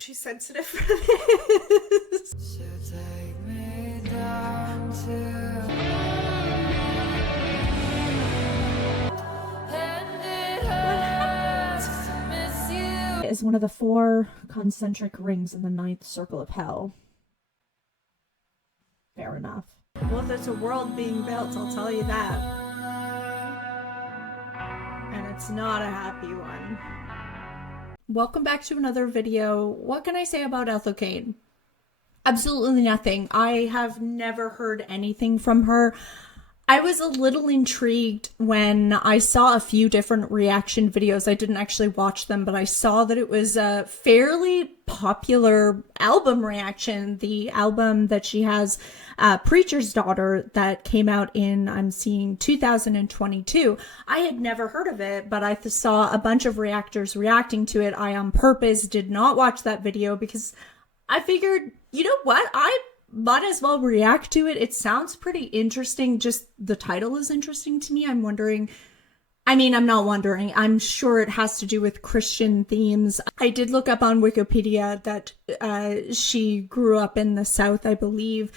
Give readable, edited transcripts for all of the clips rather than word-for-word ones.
She's sensitive for this. So take me down to is one of the 4 concentric rings in the 9th circle of hell. Fair enough. Well, there's a world being built, I'll tell you that. And it's not a happy one. Welcome back to another video. What can I say about Ethel Cain? Absolutely nothing. I have never heard anything from her. I was a little intrigued when I saw a few different reaction videos. I didn't actually watch them, but I saw that it was a fairly popular album reaction. The album that she has, Preacher's Daughter, that came out in, I'm seeing, 2022. I had never heard of it, but I saw a bunch of reactors reacting to it. I, on purpose, did not watch that video because I figured, you know what? I might as well react to it. It sounds pretty interesting. Just the title is interesting to me. I'm not wondering. I'm sure it has to do with Christian themes. I did look up on Wikipedia that she grew up in the South, I believe,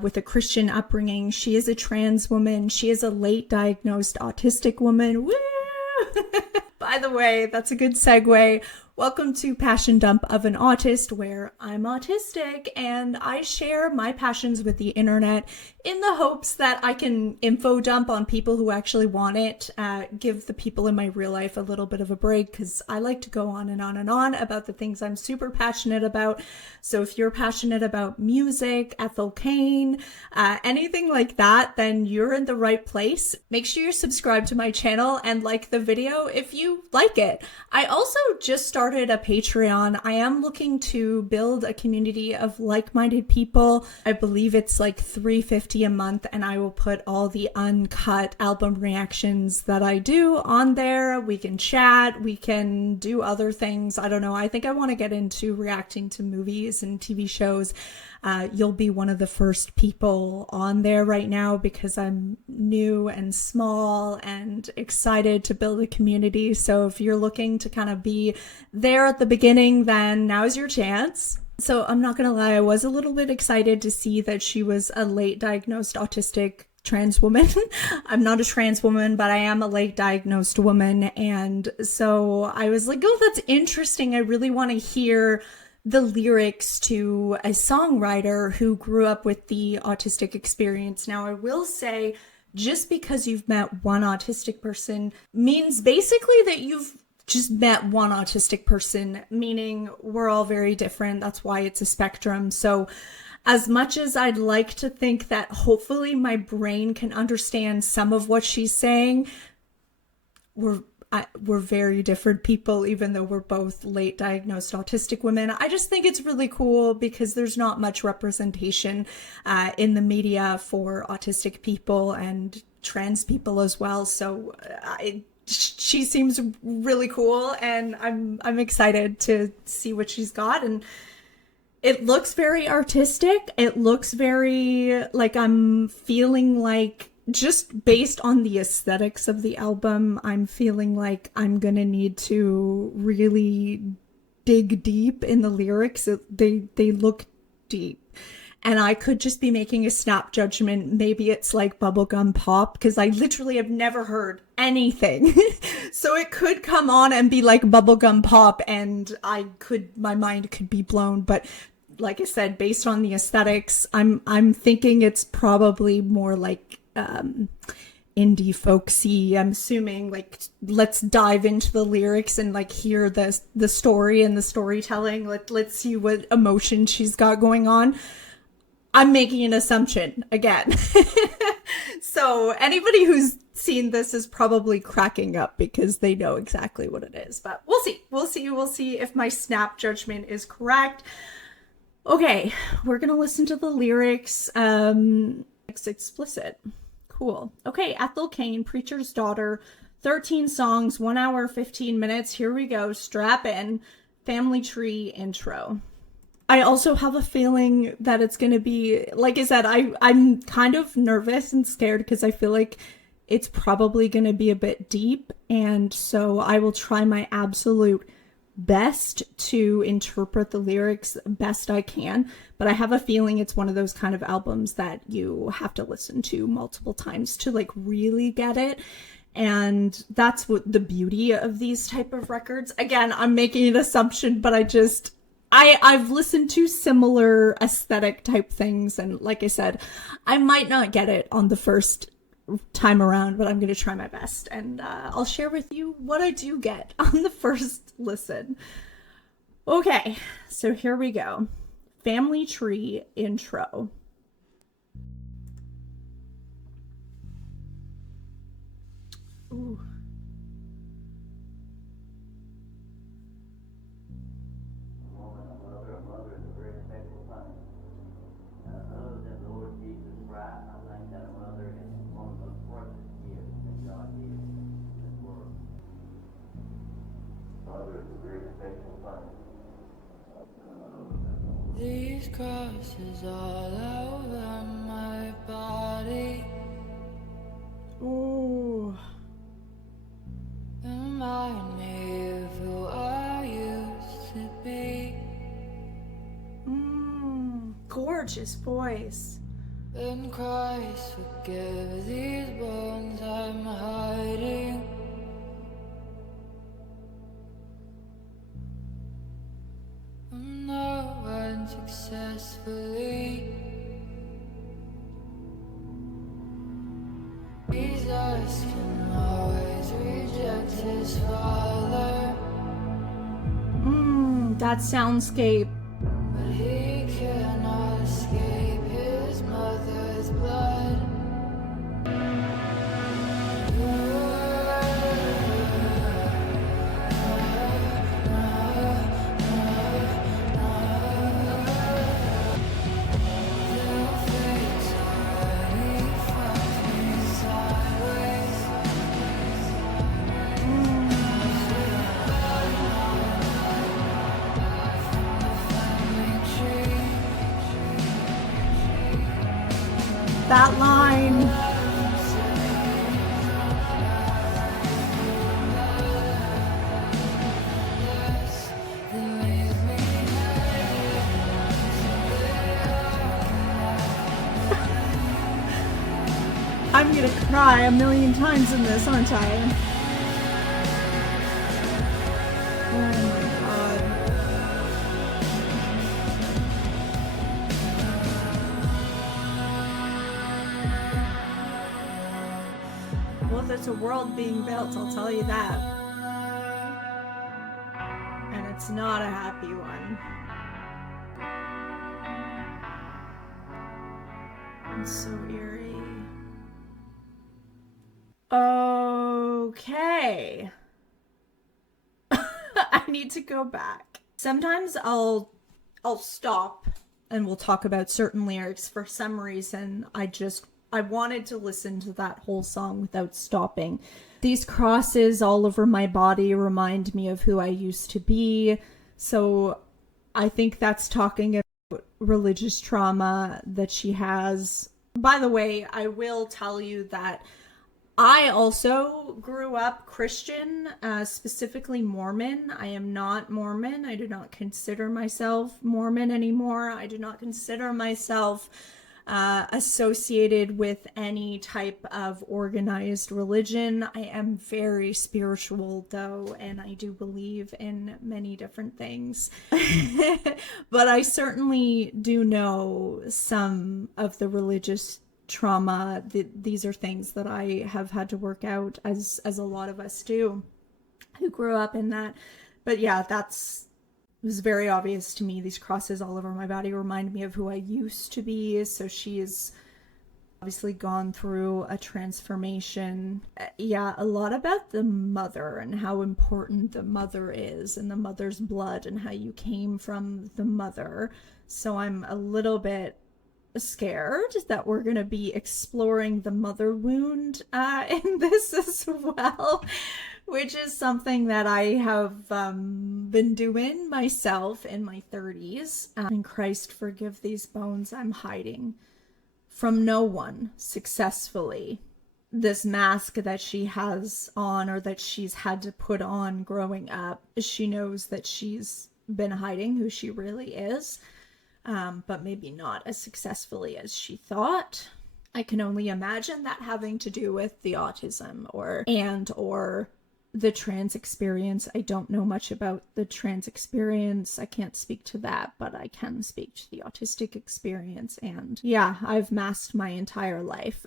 with a Christian upbringing. She is a trans woman. She is a late diagnosed autistic woman. Woo! By the way, that's a good segue. Welcome to Passion Dump of an Autist, where I'm autistic and I share my passions with the internet in the hopes that I can info dump on people who actually want it, give the people in my real life a little bit of a break, because I like to go on and on and on about the things I'm super passionate about. So if you're passionate about music, Ethel Cain, anything like that, then you're in the right place. Make sure you subscribe to my channel and like the video if you like it. I also just started a Patreon. I am looking to build a community of like-minded people. I believe it's like $3.50 a month, and I will put all the uncut album reactions that I do on there. We can chat, we can do other things. I don't know. I think I want to get into reacting to movies and TV shows. You'll be one of the first people on there right now because I'm new and small and excited to build a community. So if you're looking to kind of be there at the beginning, then now's your chance. So I'm not gonna lie, I was a little bit excited to see that she was a late diagnosed autistic trans woman. I'm not a trans woman, but I am a late diagnosed woman. And so I was like, oh, that's interesting. I really want to hear the lyrics to a songwriter who grew up with the autistic experience. Now, I will say, just because you've met one autistic person means basically that you've just met one autistic person, meaning we're all very different. That's why it's a spectrum. So as much as I'd like to think that hopefully my brain can understand some of what she's saying, we're very different people, even though we're both late diagnosed autistic women. I just think it's really cool because there's not much representation in the media for autistic people and trans people as well. So she seems really cool, and I'm excited to see what she's got. And it looks very artistic. It looks very like I'm feeling like, just based on the aesthetics of the album, I'm feeling like I'm gonna need to really dig deep in the lyrics. They look deep. And I could just be making a snap judgment. Maybe it's like bubblegum pop, because I literally have never heard anything. So it could come on and be like bubblegum pop, and my mind could be blown. But like I said, based on the aesthetics, I'm thinking it's probably more like indie folksy. I'm assuming, like, let's dive into the lyrics and like hear the story and the storytelling. Let's see what emotion she's got going on. I'm making an assumption again. So anybody who's seen this is probably cracking up because they know exactly what it is. But we'll see if my snap judgment is correct. Okay, we're gonna listen to the lyrics. It's explicit. Cool. Okay, Ethel Cain, Preacher's Daughter, 13 songs, 1 hour, 15 minutes. Here we go. Strap in. Family tree intro. I also have a feeling that it's going to be, like I said, I'm kind of nervous and scared because I feel like it's probably going to be a bit deep. And so I will try my absolute best to interpret the lyrics best I can, but I have a feeling it's one of those kind of albums that you have to listen to multiple times to like really get it. And that's what the beauty of these type of records. Again, I'm making an assumption, but I've listened to similar aesthetic type things, and like I said, I might not get it on the first time around, but I'm going to try my best, and I'll share with you what I do get on the first listen. Okay, so here we go. Family Tree intro. Ooh. These crosses all over my body. Ooh. Remind me of who I used to be. Gorgeous voice. Then Christ forgive these bones I'm hiding. I'm not unsuccessfully. Jesus can always reject his father, That soundscape. but he cannot escape his mother's blood. That line. I'm gonna cry a million times in this, aren't I? Oh my god. Well, there's a world being built, I'll tell you that. And it's not a happy one. It's so eerie. Okay. I need to go back. Sometimes I'll stop and we'll talk about certain lyrics. For some reason, I wanted to listen to that whole song without stopping. These crosses all over my body remind me of who I used to be. So I think that's talking about religious trauma that she has. By the way, I will tell you that I also grew up Christian, specifically Mormon. I am not Mormon. I do not consider myself Mormon anymore. I do not consider myself associated with any type of organized religion. I am very spiritual though, and I do believe in many different things. But I certainly do know some of the religious trauma. These are things that I have had to work out, as a lot of us do who grew up in that. But yeah, it was very obvious to me. These crosses all over my body remind me of who I used to be. So she's obviously gone through a transformation. Yeah, a lot about the mother and how important the mother is, and the mother's blood, and how you came from the mother. So I'm a little bit scared that we're going to be exploring the mother wound in this as well, which is something that I have been doing myself in my 30s. And Christ forgive these bones I'm hiding from no one successfully. this mask that she has on, or that she's had to put on growing up. She knows that she's been hiding who she really is, but maybe not as successfully as she thought. I can only imagine that having to do with the autism or the trans experience. I don't know much about the trans experience. I can't speak to that, but I can speak to the autistic experience. And yeah, I've masked my entire life.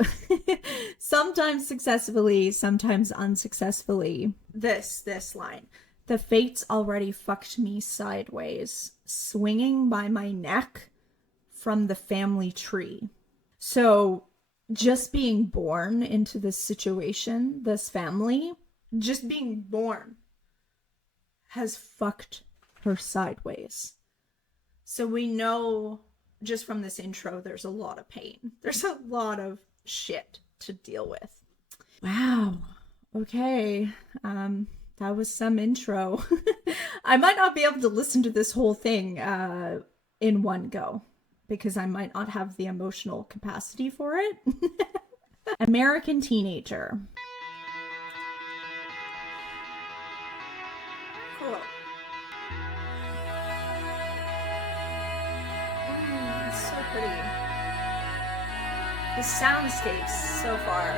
Sometimes successfully, sometimes unsuccessfully. This line. The fates already fucked me sideways, swinging by my neck from the family tree. So just being born into this situation, this family, just being born has fucked her sideways. So we know just from this intro, there's a lot of pain. There's a lot of shit to deal with. Wow. Okay. That was some intro. I might not be able to listen to this whole thing in one go, because I might not have the emotional capacity for it. American Teenager. Cool. It's so pretty. The soundscapes so far.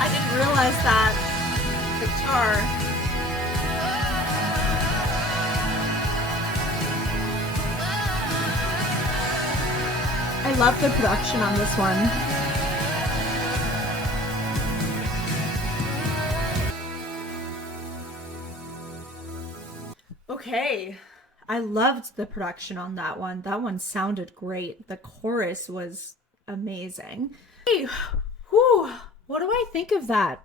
I didn't realize that guitar. I love the production on this one. Okay, I loved the production on that one. That one sounded great. The chorus was amazing. Hey, whew, what do I think of that?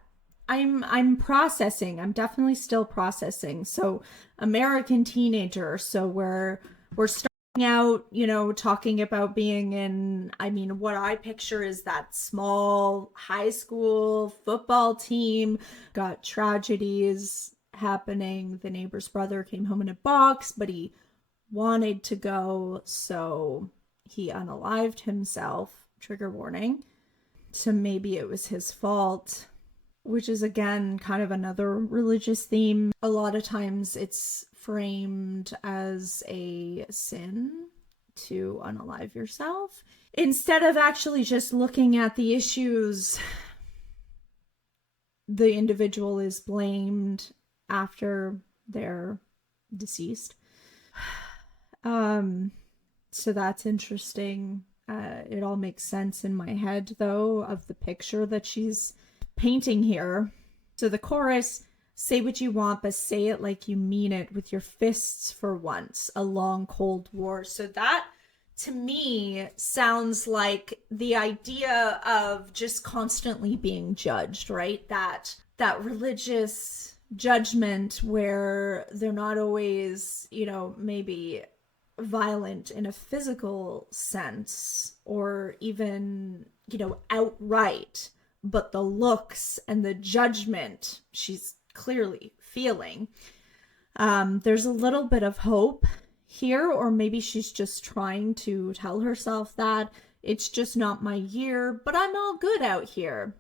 I'm processing. I'm definitely still processing. So, American Teenager. So we're starting out, you know, talking about being in, I mean, what I picture is that small high school football team, got tragedies happening. The neighbor's brother came home in a box, but he wanted to go, so he unalived himself, trigger warning. So maybe it was his fault, which is again kind of another religious theme. A lot of times it's framed as a sin to unalive yourself, instead of actually just looking at the issues. The individual is blamed after they're deceased. So that's interesting. It all makes sense in my head, though, of the picture that she's painting here. So the chorus, say what you want, but say it like you mean it, with your fists for once, a long cold war. So that, to me, sounds like the idea of just constantly being judged, right? That religious judgment where they're not always, maybe violent in a physical sense or even, outright, but the looks and the judgment she's clearly feeling. There's a little bit of hope here, or maybe she's just trying to tell herself that it's just not my year, but I'm all good out here.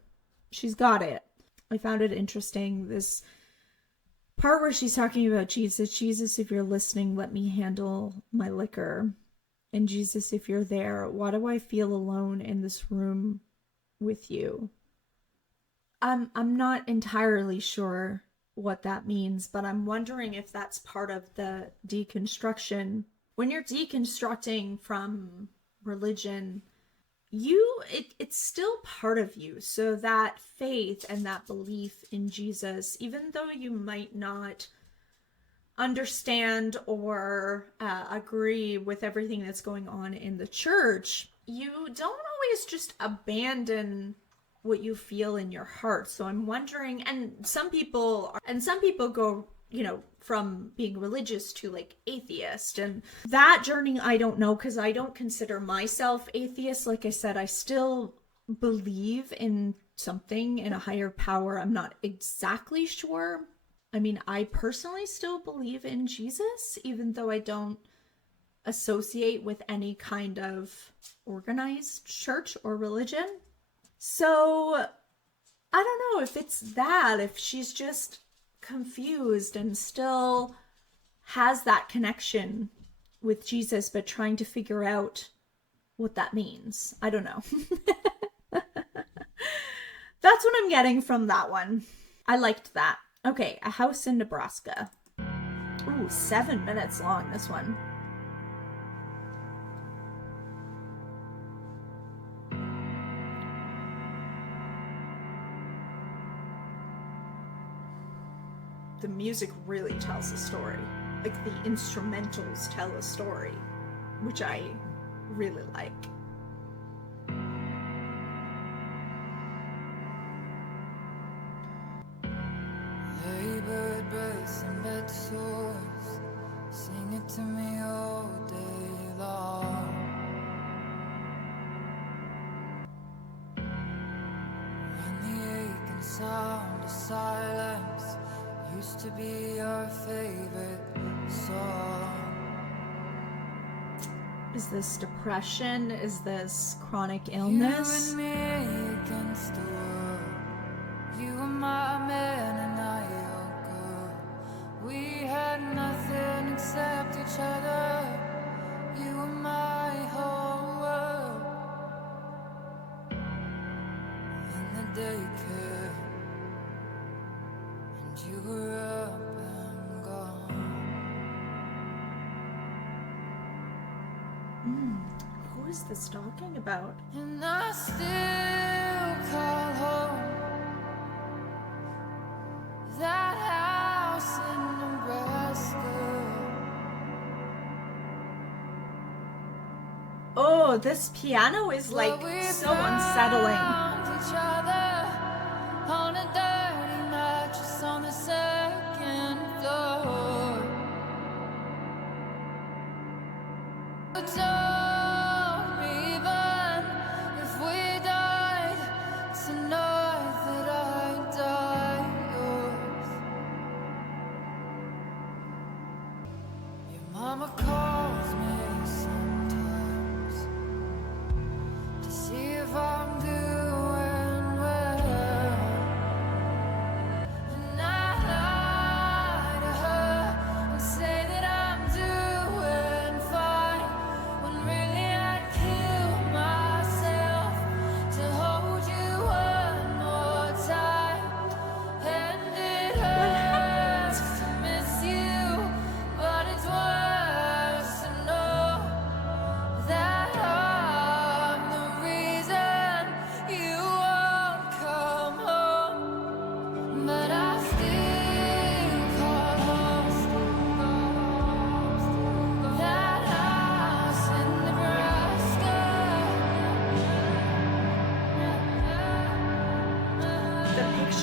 She's got it. I found it interesting, this part where she's talking about Jesus. Jesus, if you're listening, let me handle my liquor. And Jesus, if you're there, why do I feel alone in this room with you? I'm not entirely sure what that means, but I'm wondering if that's part of the deconstruction. When you're deconstructing from religion, it's still part of you. So that faith and that belief in Jesus, even though you might not understand or agree with everything that's going on in the church, you don't always just abandon what you feel in your heart. So I'm wondering, and some people go, from being religious to like atheist, and that journey I don't know, because I don't consider myself atheist. Like I said, I still believe in something, in a higher power. I'm not exactly sure. I mean, I personally still believe in Jesus, even though I don't associate with any kind of organized church or religion. So I don't know if it's that, if she's just confused and still has that connection with Jesus, but trying to figure out what that means. I don't know. That's what I'm getting from that one. I liked that. Okay, A House in Nebraska. Ooh, 7 minutes long, this one. The music really tells a story. Like, the instrumentals tell a story, which I really like. Labored breaths and bed sores, sing it to me all day long. When the aching sound of silence used to be our favorite song. Is this depression? Is this chronic illness? You and me against the world. You were my man and I your girl. We had nothing except each other. You were my whole world. In the daycare, and you were up and gone. Who is this talking about? And I still call home that house in Nebraska. Oh, this piano is like so unsettling. Each other on a dirty mattress on the second floor. But don't even if we died tonight that I'd die yours. Your mama calls me sometimes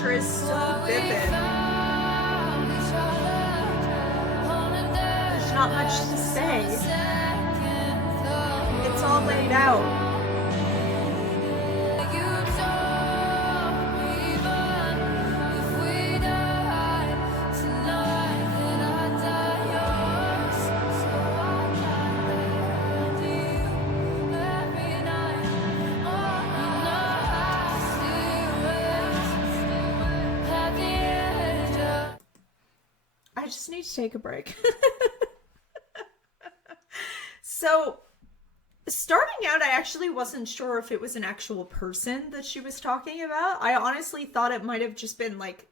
picture is so vivid. There's not much to say. It's all laid out. I just need to take a break. So, starting out, I actually wasn't sure if it was an actual person that she was talking about. I honestly thought it might have just been like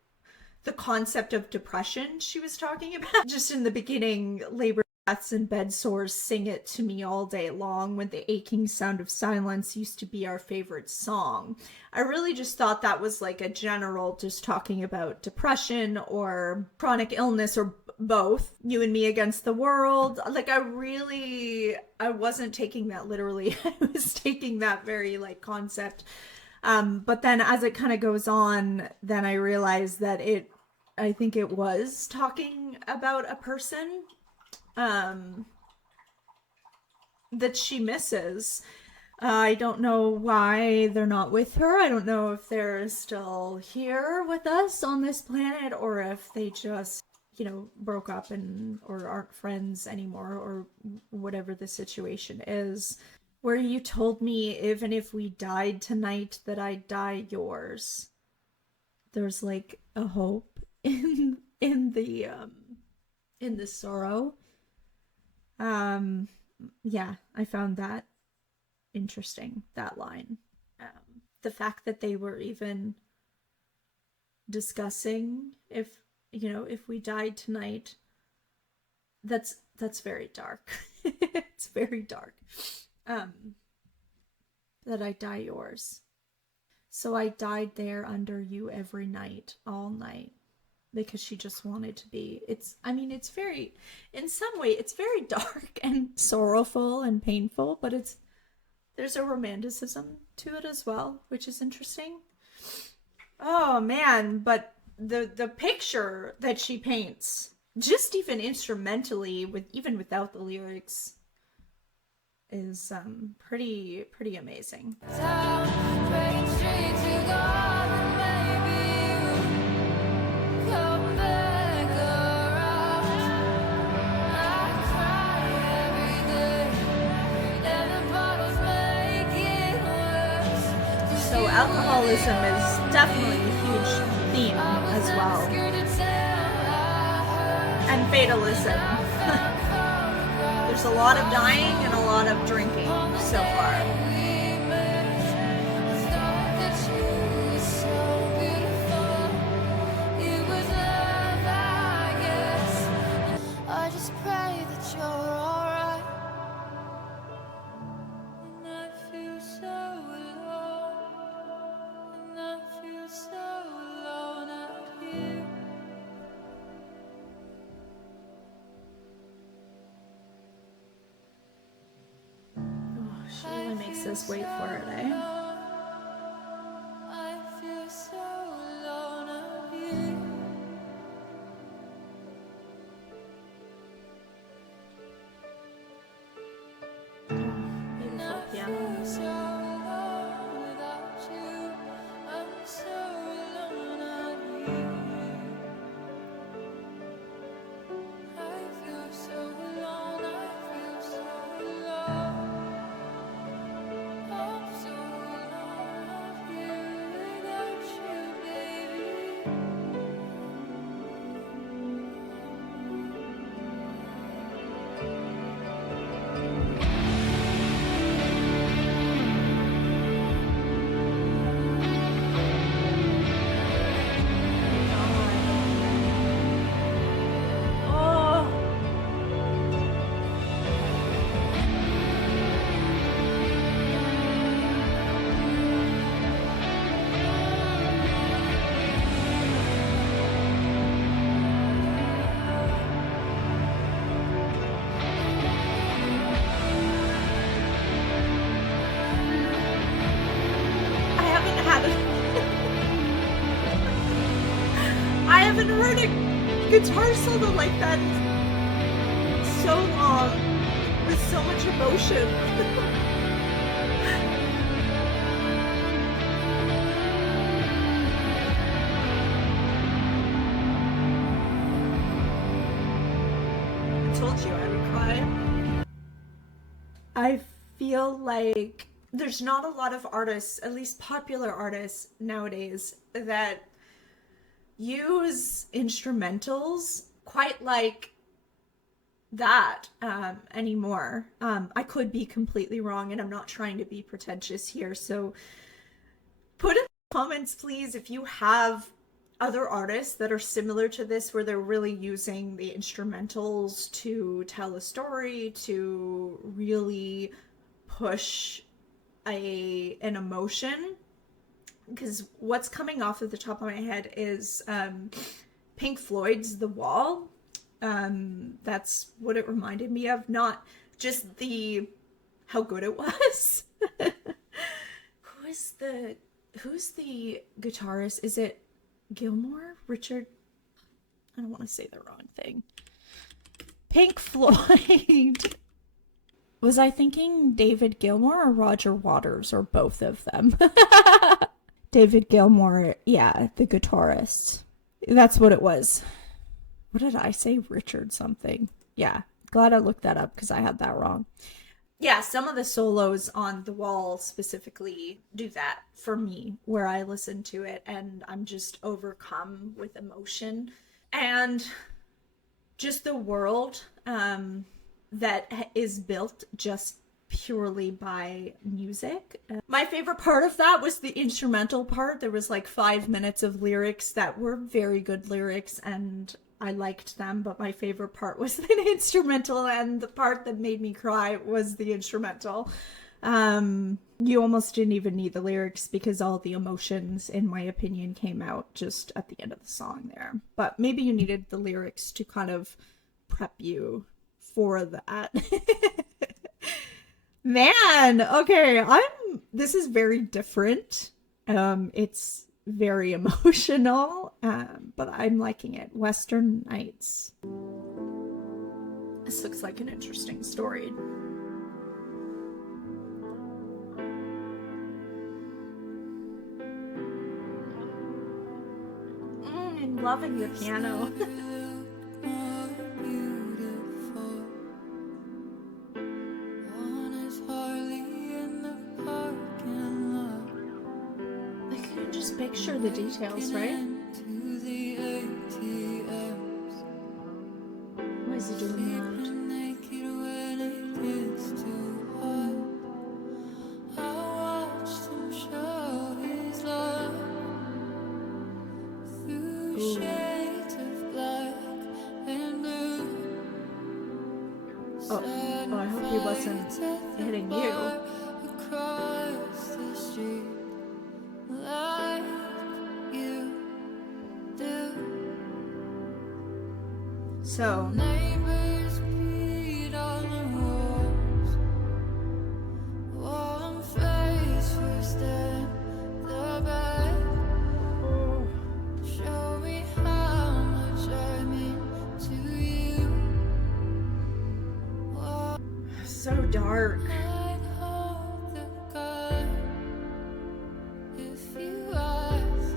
the concept of depression she was talking about. Just in the beginning, labor deaths and bed sores, sing it to me all day long when the aching sound of silence used to be our favorite song. I really just thought that was like a general just talking about depression or chronic illness or both. You and me against the world. Like I wasn't taking that literally. I was taking that very like concept. But then as it kind of goes on, then I realized that I think it was talking about a person that she misses. I don't know why they're not with her. I don't know if they're still here with us on this planet or if they just, broke up or aren't friends anymore or whatever the situation is. Where you told me even if we died tonight that I'd die yours. There's like a hope in the sorrow. Yeah, I found that interesting, that line. The fact that they were even discussing if we died tonight, that's very dark. It's very dark. That I die yours. So I died there under you every night, all night. Because she just wanted to be. It's very, in some way, it's very dark and sorrowful and painful, but there's a romanticism to it as well, which is interesting. Oh man, but the picture that she paints, just even instrumentally, even without the lyrics, is pretty amazing. So alcoholism is definitely a huge theme as well. And fatalism. There's a lot of dying and a lot of drinking so far. I just pray that you're alright. And I feel so alone. And I feel so alone out here. Oh, she really makes us wait for it, eh? I feel so alone out here. Beautiful piano. So alone without you. I'm so alone out here. I feel so alone. I feel so alone. I'm so heard a guitar solo like that in so long with so much emotion. I told you I would cry. I feel like there's not a lot of artists, at least popular artists nowadays, that use instrumentals quite like that anymore. I could be completely wrong, and I'm not trying to be pretentious here, so put in the comments please if you have other artists that are similar to this, where they're really using the instrumentals to tell a story, to really push an emotion. Because what's coming off of the top of my head is Pink Floyd's The Wall. That's what it reminded me of, not just how good it was. Who's the guitarist? Is it Gilmore? Richard? I don't want to say the wrong thing. Pink Floyd. Was I thinking David Gilmour or Roger Waters, or both of them? David Gilmour, yeah, the guitarist. That's what it was. What did I say? Richard something. Yeah, glad I looked that up because I had that wrong. Yeah, some of the solos on The Wall specifically do that for me, where I listen to it and I'm just overcome with emotion. And just the world that is built just purely by music. My favorite part of that was the instrumental part. There was like 5 minutes of lyrics that were very good lyrics and I liked them, but my favorite part was the instrumental, and the part that made me cry was the instrumental. You almost didn't even need the lyrics because all the emotions, in my opinion, came out just at the end of the song there. But maybe you needed the lyrics to kind of prep you for that. Man, okay, this is very different. It's very emotional, but I'm liking it. Western Nights. This looks like an interesting story. I'm loving the piano. Picture the details, right? Why is he doing that? Oh, I hope he wasn't hitting you. So neighbors beat on the walls while I'm face first in the bed. Show me how much I mean to you. So dark. I'd hold the gun if you asked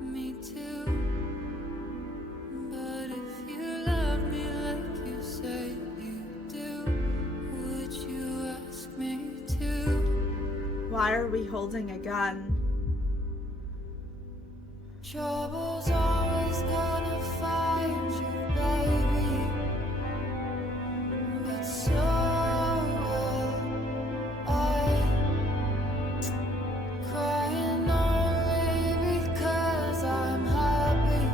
me to. But if you love me like you say you do, would you ask me to? Why are we holding a gun? Trouble's always gonna find you, baby. But so will I. Crying only because I'm happy.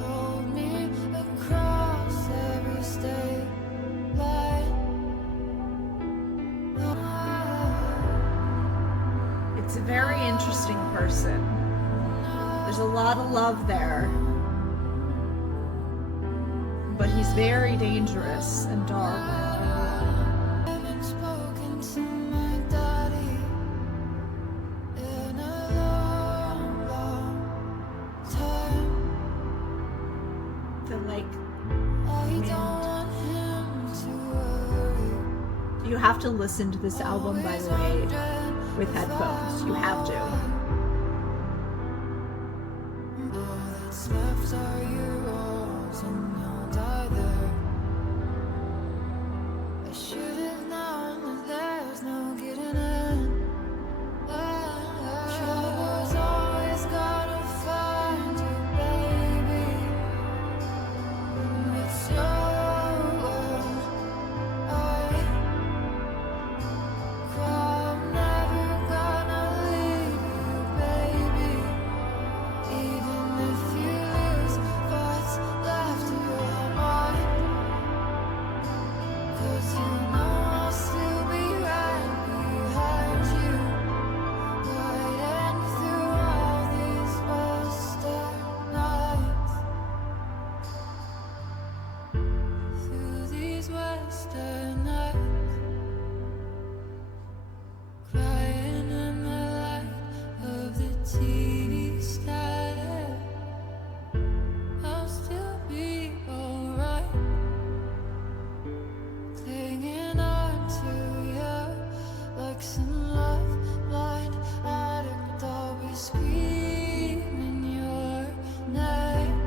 Hold me across every state line. It's a very interesting person. There's a lot of love there. But he's very dangerous and dark. Haven't spoken to my daddy in a long, long time. The like I wind. don't want him to worry. You have to listen to this album, by the way, with headphones. You have to. All that's left are your walls, and you'll die there. I should have known that there's no getting in. Trouble's always gotta find you, baby. It's your world. I'm never gonna leave you, baby. Even if you lose what's left of your mind. 'Cause you know I'll still be right behind you. Riding through all these western nights. Through these western nights. Crying in the light of the TV stand. I'll still be alright. Clinging on to you like some love blind addict. I'll be screaming your name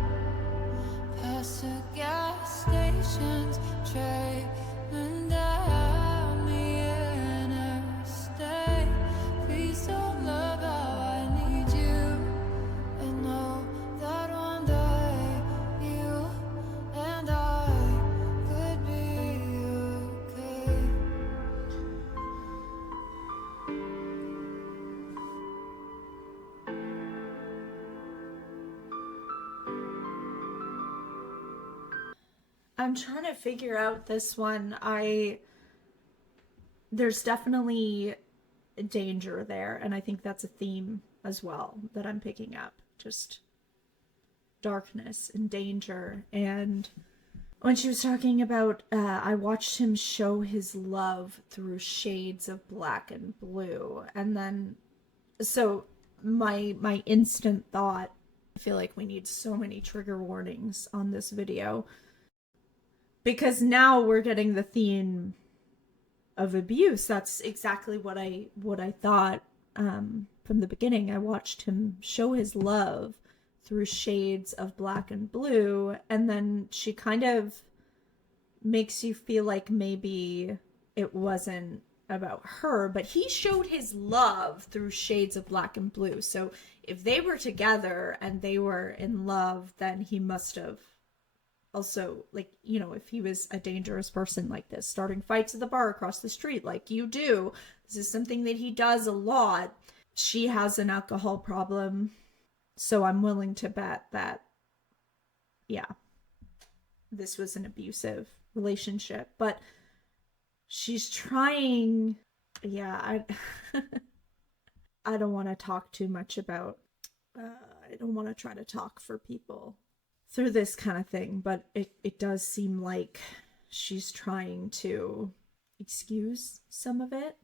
past the gas stations, trailing down the interstate. Please don't love how I need you, and know that one day you and I could be okay. I'm trying to figure out this one. There's definitely danger there, and I think that's a theme as well that I'm picking up. Just darkness and danger. And when she was talking about, I watched him show his love through shades of black and blue. And then, so my instant thought, I feel like we need so many trigger warnings on this video. Because now we're getting the theme of abuse. That's exactly what I thought from the beginning. I watched him show his love through shades of black and blue, and then she kind of makes you feel like maybe it wasn't about her, but he showed his love through shades of black and blue. So if they were together and they were in love, then he must have also, like, you know, if he was a dangerous person like this, starting fights at the bar across the street like you do, this is something that he does a lot. She has an alcohol problem, so I'm willing to bet that, yeah, this was an abusive relationship. But she's trying, I don't want to talk too much about, I don't want to try to talk for people through this kind of thing, but it does seem like she's trying to excuse some of it.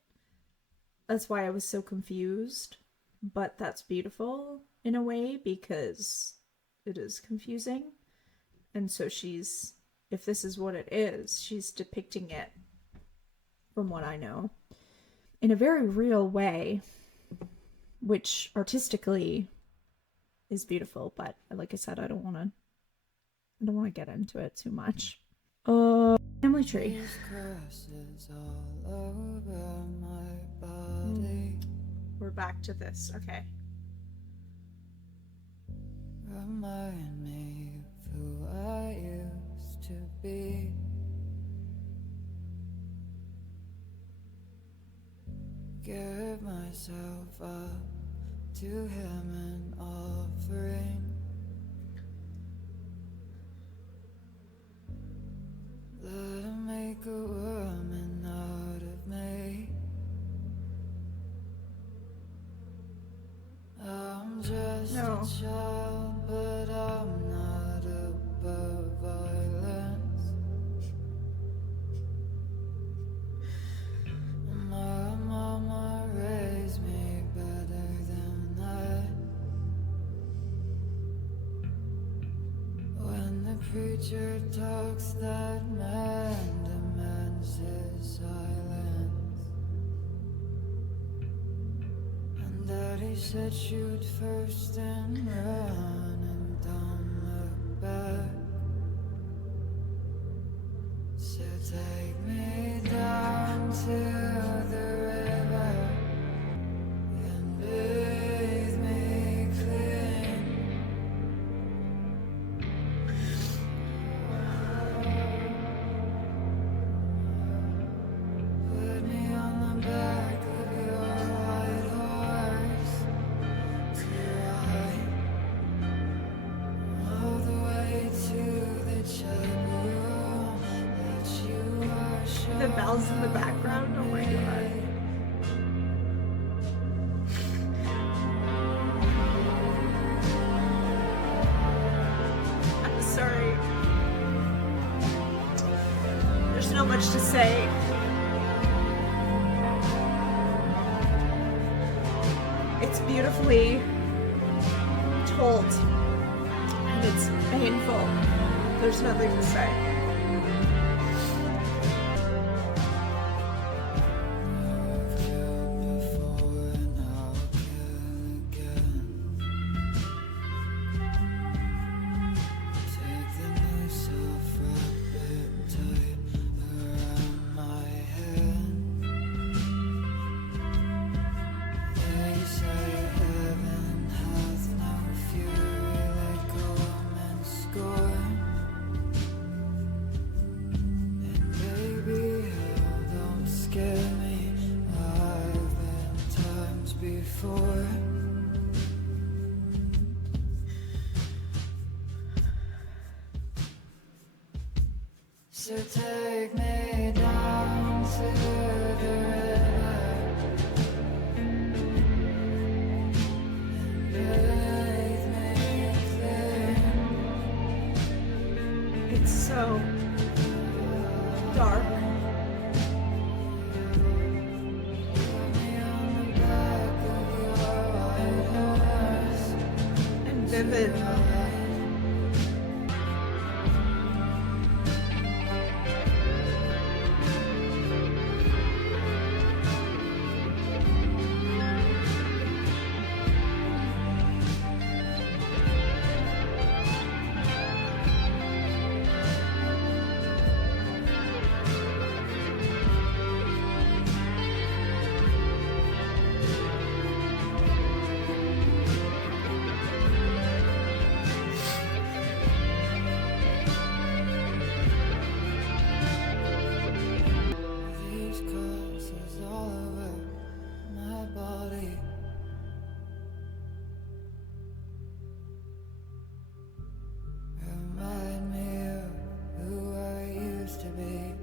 That's why I was so confused, but that's beautiful in a way because it is confusing. And so she's, if this is what it is, she's depicting it, from what I know, in a very real way, which artistically is beautiful, but like I said, I don't want to get into it too much. Family tree. All over my body. We're back to this. Okay. Remind me of who I used to be. Give myself up to him an offering. Let him make a woman out of me. I'm just a child, but I'm not above violence. My mama raised me better than that. preacher talks that man demands his silence, and Daddy said shoot first and run and don't look back. So take me down to the river and bathe me clean. Put me on the back of your white horse to ride all the way to the chapel that you are sure. The bells in the background, oh my god. I'm sorry. There's not much to say. It's beautifully told, and it's painful. There's nothing to say. I've killed before and I'll kill again. Take the noose off, wrap it tight around my head. They say heaven hath no fury like woman's scorn. And baby, hell don't scare me. I've been times before. So take me down to the river and bathe me clean. It's so dark. Put me on the back of your white horse. And vivid. These crosses all over my body. Remind me of who I used to be.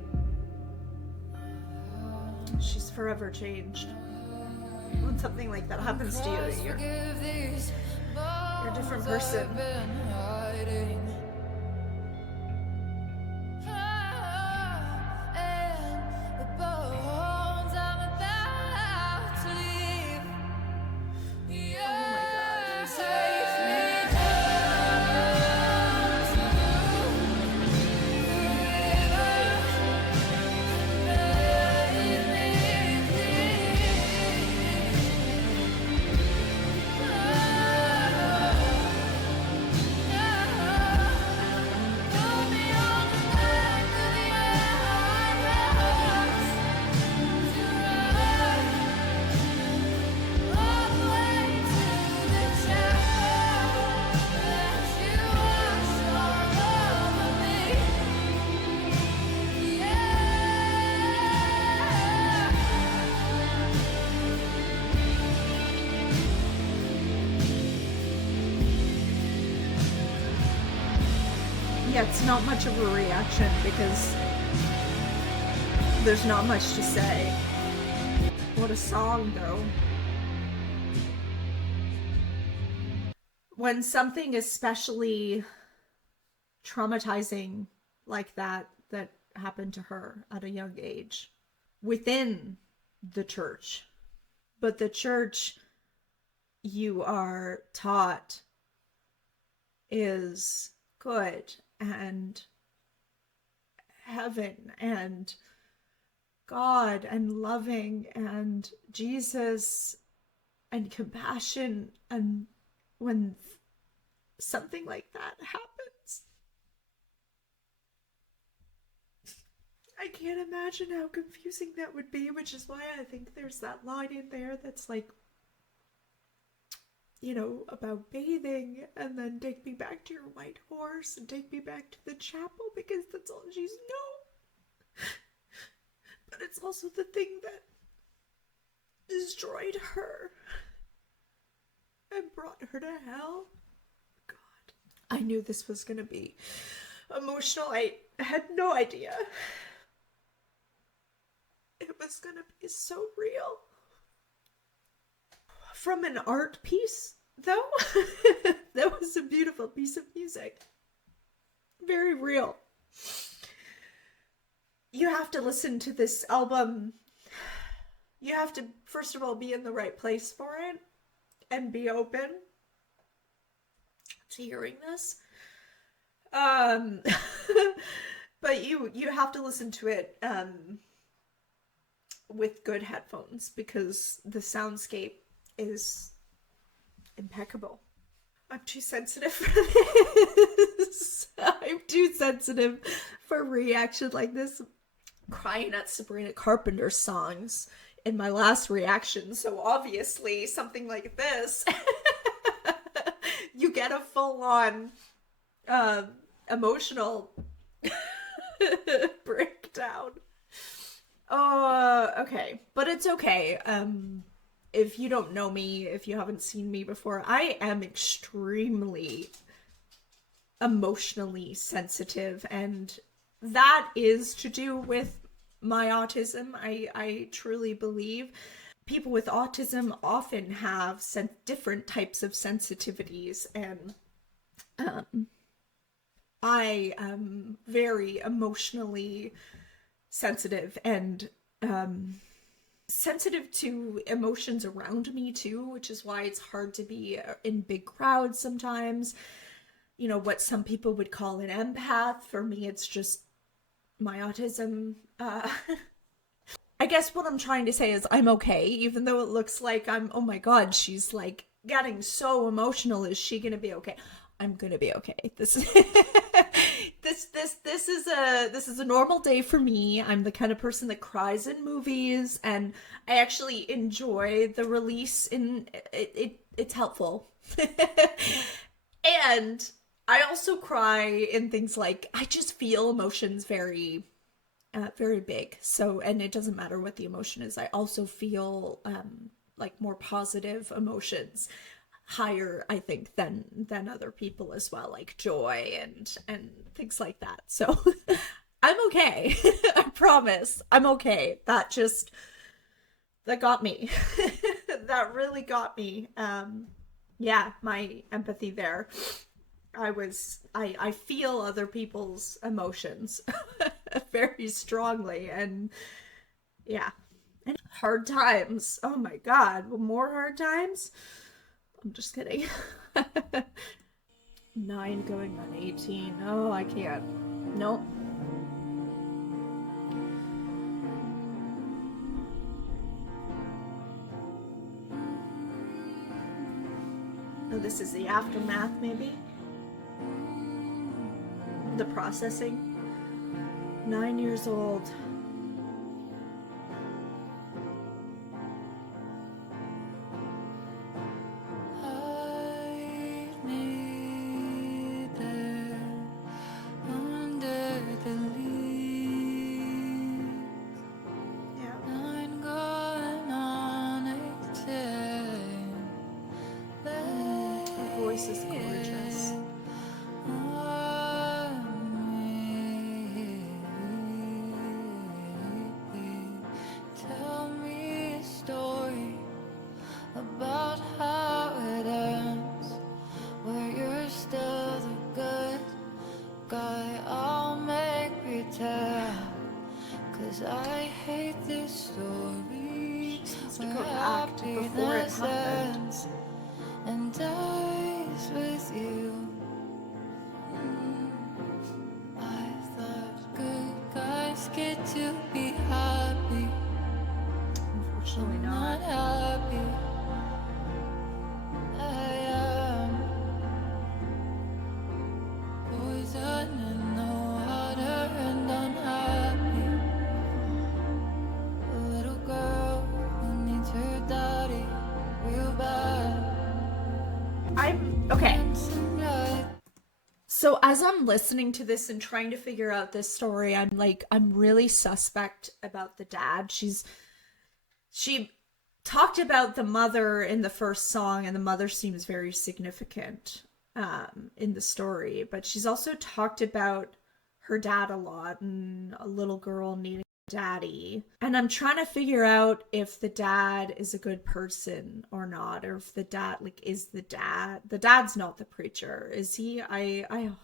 She's forever changed. When something like that happens to you, you're Forgive these a different bones person. I've been hiding. And the bones I'm about to leave. Yeah, take me down to the river, bathe me Put me on the back of your white horse to ride all the way to the chapel that you wash all over me. Yeah, it's not much of a reaction because there's not much to say. What a song, though. When something especially traumatizing like that happened to her at a young age within the church, but the church, you are taught, is good and heaven and God and loving and Jesus and compassion. And when something like that happens, I can't imagine how confusing that would be, which is why I think there's that line in there that's like, you know, about bathing, and then take me back to your white horse and take me back to the chapel, because that's all she's known. But it's also the thing that destroyed her and brought her to hell. God, I knew this was gonna be emotional. I had no idea it was gonna be so real. From an art piece, though, that was a beautiful piece of music. Very real. You have to listen to this album. You have to, first of all, be in the right place for it and be open to hearing this. But you have to listen to it with good headphones, because the soundscape is impeccable. I'm too sensitive for this. I'm too sensitive for reaction like this. I'm crying at Sabrina Carpenter's songs in my last reaction, so obviously something like this, you get a full-on emotional breakdown. Oh, okay. But it's okay. If you don't know me, if you haven't seen me before, I am extremely emotionally sensitive, and that is to do with my autism. I truly believe people with autism often have different types of sensitivities, and I am very emotionally sensitive, and sensitive to emotions around me too, which is why it's hard to be in big crowds sometimes. You know, what some people would call an empath. For me, it's just my autism. I guess what I'm trying to say is I'm okay, even though it looks like I'm, oh my god, she's like getting so emotional. Is she gonna be okay? I'm gonna be okay. This is this is a normal day for me. I'm the kind of person that cries in movies, and I actually enjoy the release in it's helpful. And I also cry in things like, I just feel emotions very very big. So, and it doesn't matter what the emotion is. I also feel like more positive emotions higher, I think, than other people as well, like joy and things like that. So I'm okay. I promise I'm okay. That got me. That really got me. Yeah, my empathy there. I feel other people's emotions very strongly, and yeah. And hard times. Oh my god, more hard times? I'm just kidding. 9 going on 18. Oh, I can't. Nope. Oh, this is the aftermath, maybe? The processing. 9 years old. I hate this story. To go back to before it happened. And dies with you. get to be happy. Unfortunately Not not. happy. I am poison in the water and unhappy. A little girl who needs her daddy real bad. Okay. Dancing right. So as I'm listening to this and trying to figure out this story, I'm really suspect about the dad. She talked about the mother in the first song, and the mother seems very significant in the story, but she's also talked about her dad a lot and a little girl needing a daddy. And I'm trying to figure out if the dad is a good person or not, or if the dad is the dad. The dad's not the preacher, is he? Oh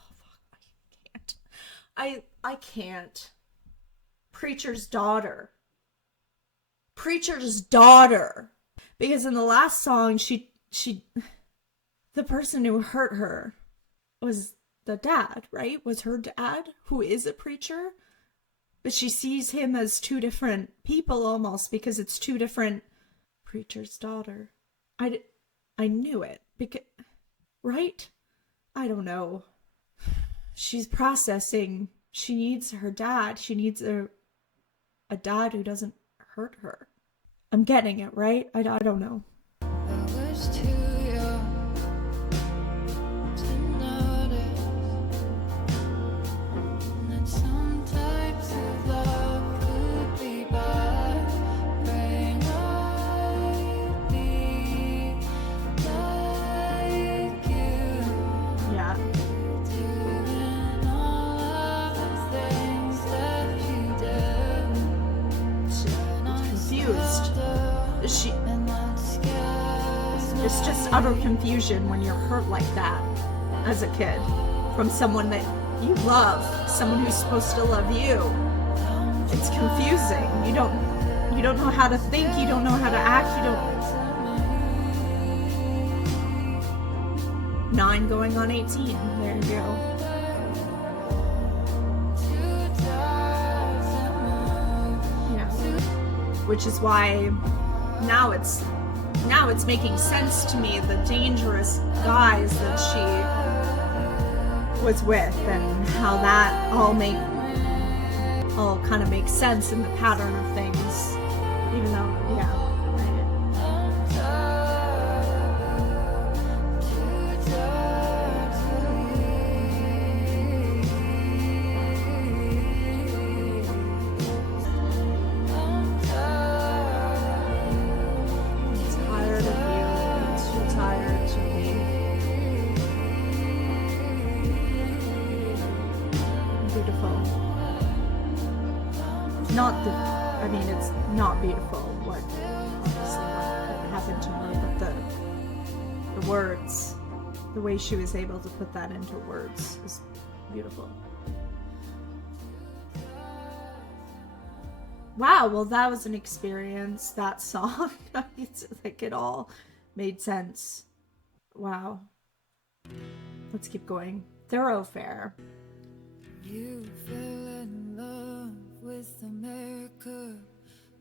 fuck, I can't. Preacher's daughter. Preacher's daughter. Because in the last song, she the person who hurt her was the dad, right? Was her dad, who is a preacher. But she sees him as two different people almost, because it's two different preacher's daughter. I knew it because, right? I don't know. She's processing. She needs her dad. She needs a dad who doesn't hurt her. I'm getting it, right? I don't know. I was too young to notice that some types of love could be bad. Praying I'd be like you, Yeah. doing all of the things that you do. Confused. She And that scares me. It's just utter confusion when you're hurt like that as a kid from someone that you love, someone who's supposed to love you. It's confusing. You don't know how to think, you don't know how to act, you don't. 9 going on 18. There you go. Yeah. Which is why now it's making sense to me, the dangerous guys that she was with and how that all kind of makes sense in the pattern of things, even though, yeah. It's not beautiful what happened to her, but the words, the way she was able to put that into words is beautiful. Wow, well that was an experience, that song. It's like it all made sense. Wow. Let's keep going. Thoroughfare. You fell in love with America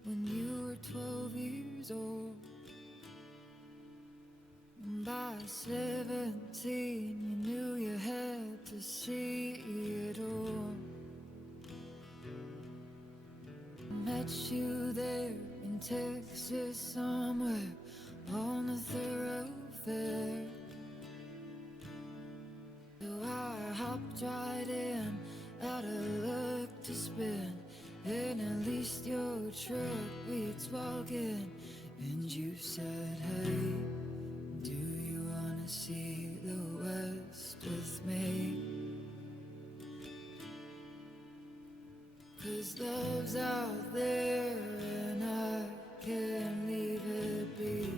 when you were 12 years old. And by 17 you knew you had to see it all. Met you there in Texas somewhere on the Thoroughfare. So I hopped right in, out of luck to spend, and at least your truck beats walking. And you said, hey, do you wanna see the West with me? 'Cause love's out there and I can't leave it be.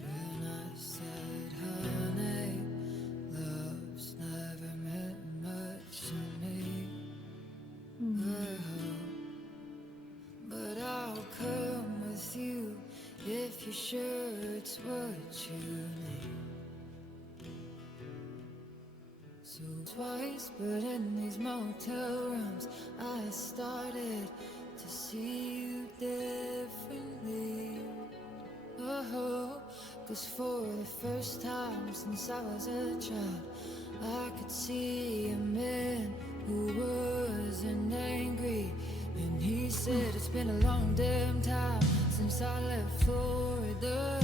And I said, honey, love's never meant much to me. But I'll come with you if you're sure it's what you need. Twice, but in these motel rooms I started to see you differently. Oh, 'cause for the first time since I was a child, I could see a man who wasn't angry. And he said it's been a long damn time since I left Florida.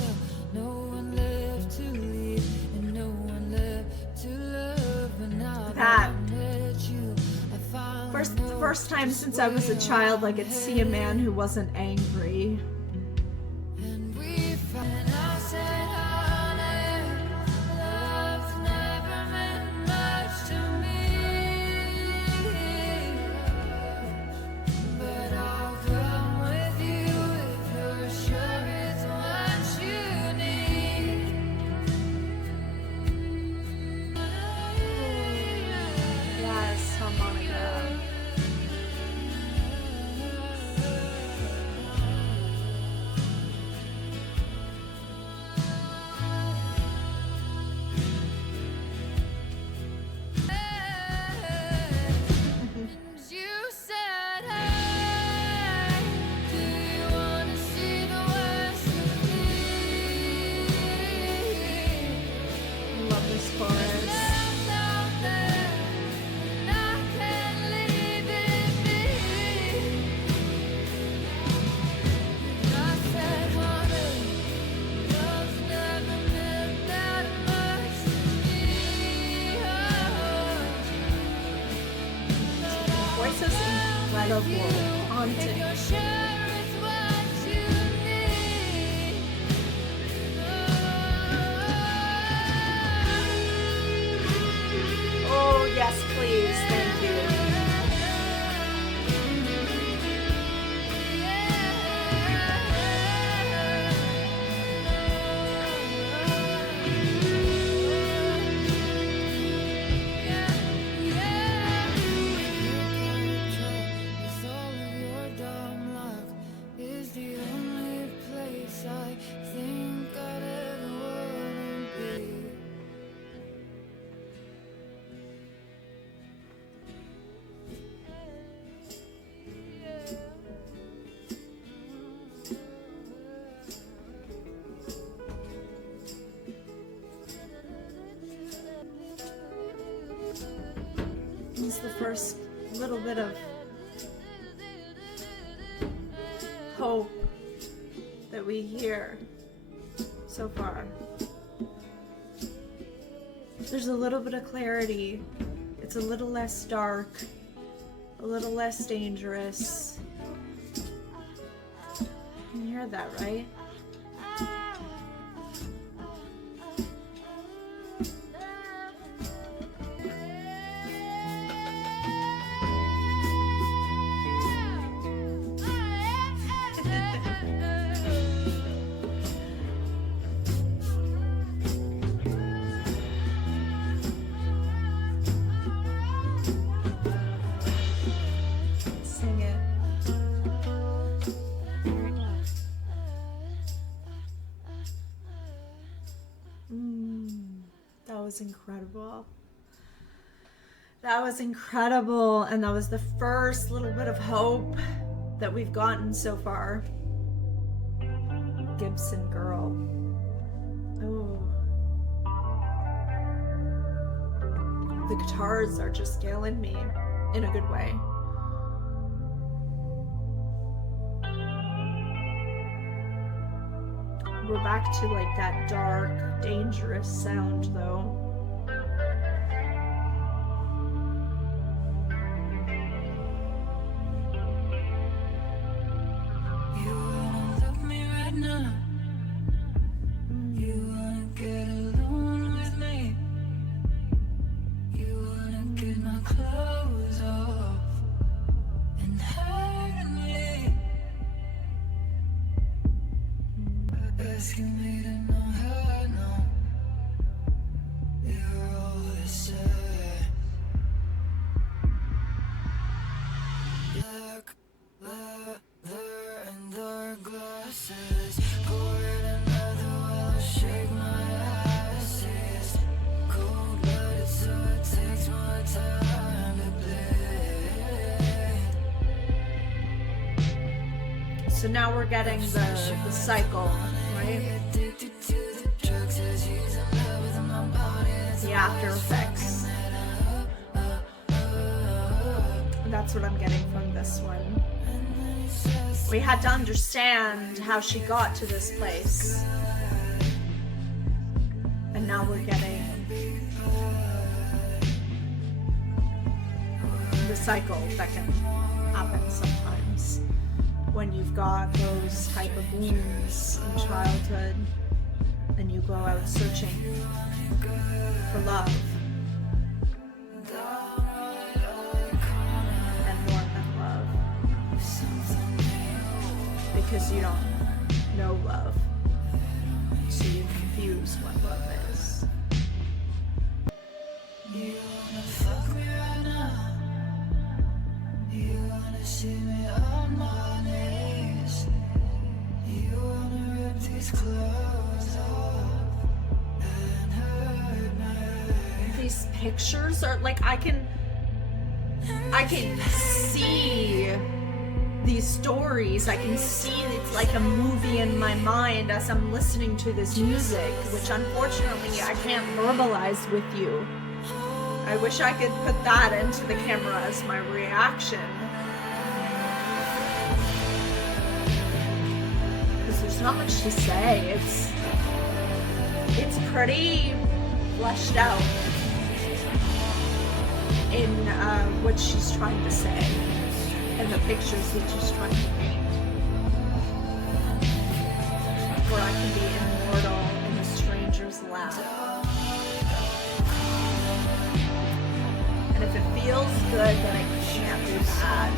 No one left to leave and no one left to love. But now that I met you, I finally The first time since I was a child I could see a man who wasn't angry. and we found. I said, honey, love's never meant much to me, but I'll come with you if you're sure it's what you need. Yes, harmonica. You said, hey, do you want to see the worst of me? I love this chorus. Left out there, and I can't leave it be. I said, honey, love's never meant that much to me. Voice is incredible, haunting. You're sure it's what you need. Oh, yes, please. Thank you. With all of your dumb luck is the only place I think I'd ever wanna be. This is the first little bit of hope that we hear so far. There's a little bit of clarity. It's a little less dark, a little less dangerous. You can hear that, right? Sing it. That was incredible. That was incredible, and that was the first little bit of hope that we've gotten so far. Gibson Girl. Oh. The guitars are just killing me in a good way. We're back to like that dark, dangerous sound though. You wanna look me right now? You wanna get alone with me? You wanna get my clothes off and hurt me? Asking me to know how I know you're always sad. Black leather and dark glasses. Pour in another while I shake my asses. Cold blooded, so it takes so now we're getting the cycle, right? The after effects. That's what I'm getting from this one. We had to understand how she got to this place. And now we're getting the cycle that can happen sometimes when you've got those type of wounds in childhood and you go out searching for love and more than love because you don't know love, so you confuse what love is. You wanna fuck me right now? You wanna see me on my knees? You wanna rip these clothes off and hurt me? These pictures are like I can see these stories. I can see it's like a movie in my mind as I'm listening to this music, which unfortunately I can't verbalize with you. I wish I could put that into the camera as my reaction. Because there's not much to say. It's pretty fleshed out in what she's trying to say and the pictures that she's trying to paint. Where I can be immortal in a stranger's lap. And if it feels good, then it can't be bad.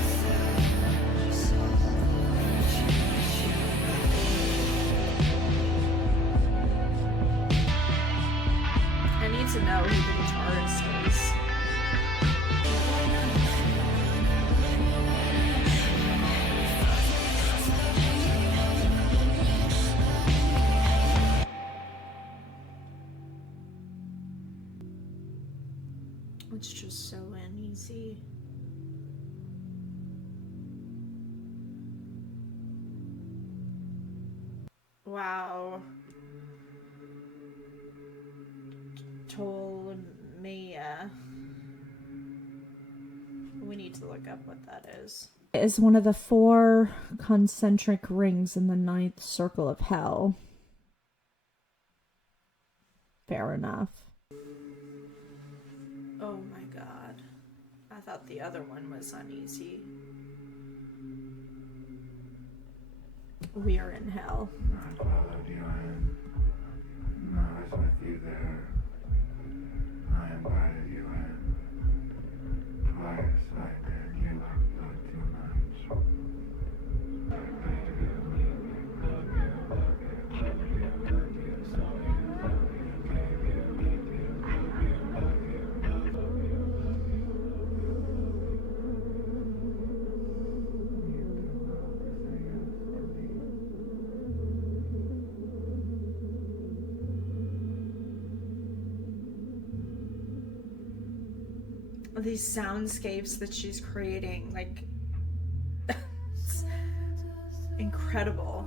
I need to know who the guitarist is. It's just so uneasy. Wow. Ptolemaea. We need to look up what that is. It is one of the 4 concentric rings in the 9th circle of hell. Fair enough. Oh my god. I thought the other one was uneasy. We are in hell. I followed you in. I was with you there. I invited you in. Twice I did. You looked too much. These soundscapes that she's creating, like, it's incredible.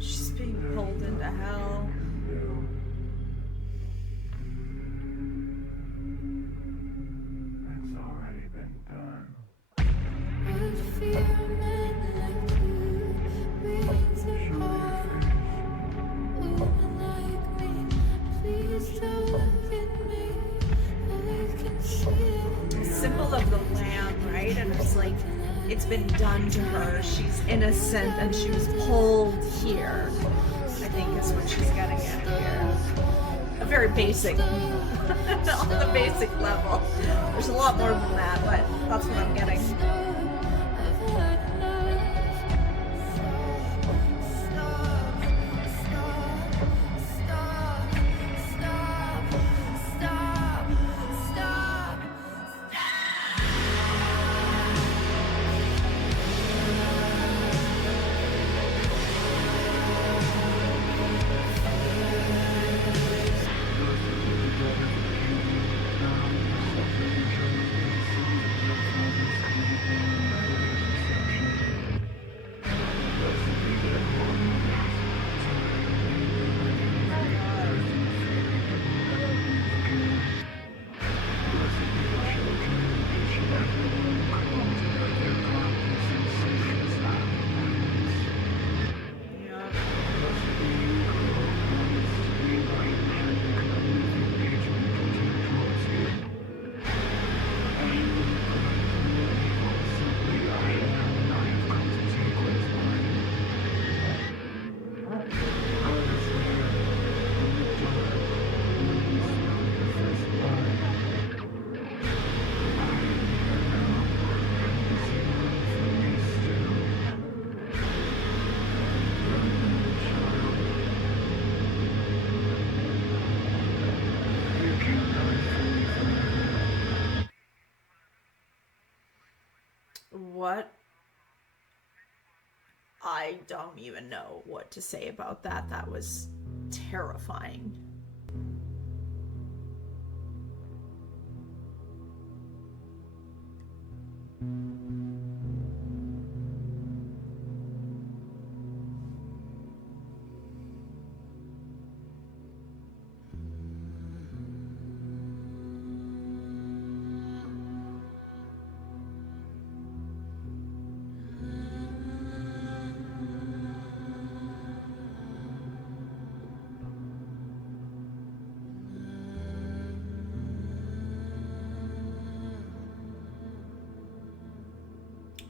She's being pulled into hell. It's already been done. Symbol of the lamb, right? And it's like it's been done to her. She's innocent and she was pulled here, I think is what she's getting at here. A very basic, on the basic level. There's a lot more than that, but that's what I'm getting. What? I don't even know what to say about that. That was terrifying.